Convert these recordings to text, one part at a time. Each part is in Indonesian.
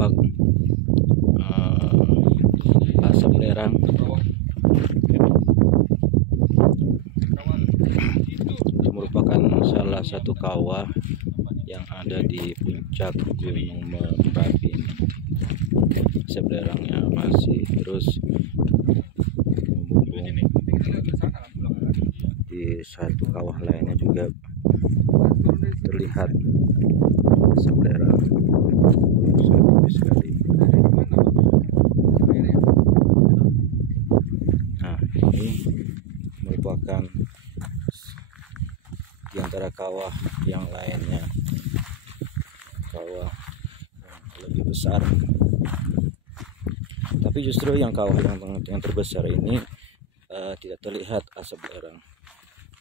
tampak asap lerang. Itu merupakan salah satu kawah yang ada di puncak Gunung Merapi. Asap lerangnya masih terus di satu kawah lainnya juga terlihat asap lerang sangat sekali. Nah, ini merupakan di antara kawah yang lainnya, kawah yang lebih besar. Tapi justru yang kawah yang terbesar ini tidak terlihat asap lerang.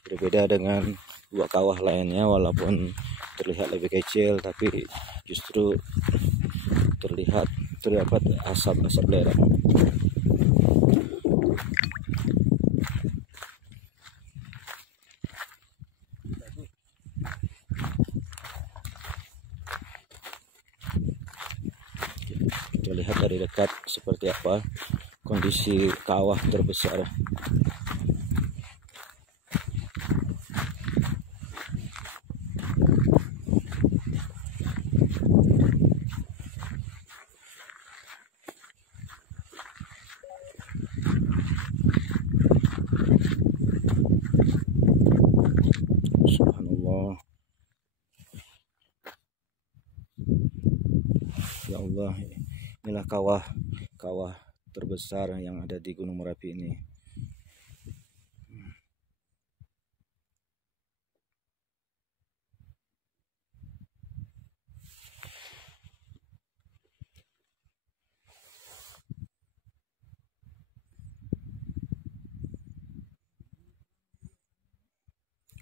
Berbeda dengan dua kawah lainnya, walaupun terlihat lebih kecil, tapi justru terdapat asap lerang. Kita lihat dari dekat seperti apa kondisi kawah terbesar. Subhanallah. Ya Allah, inilah kawah terbesar yang ada di Gunung Merapi ini.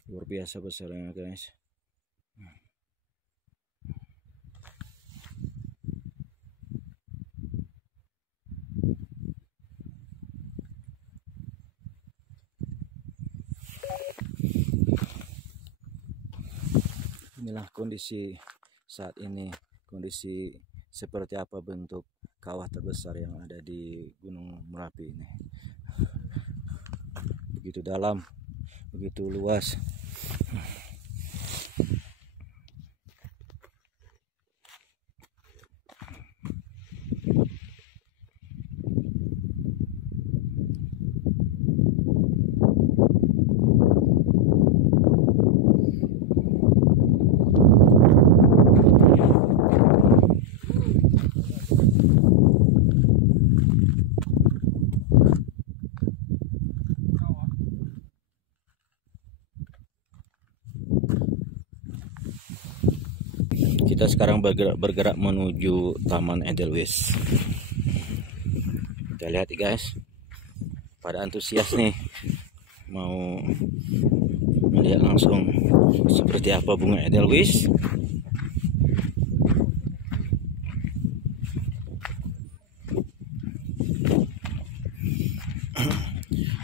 Luar biasa besarnya, guys. Inilah kondisi saat ini, kondisi seperti apa bentuk kawah terbesar yang ada di Gunung Merapi ini. Begitu dalam, begitu luas. Kita sekarang bergerak menuju Taman Edelweiss. Kita lihat guys, pada antusias nih mau melihat langsung seperti apa bunga Edelweiss.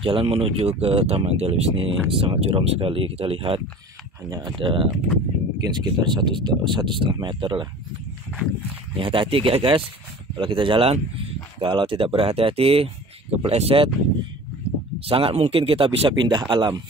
Jalan menuju ke Taman Edelweiss ini sangat curam sekali. Kita lihat hanya ada mungkin sekitar 1,5 meter lah. Ini hati-hati guys, kalau kita jalan, kalau tidak berhati-hati kepleset, sangat mungkin kita bisa pindah alam.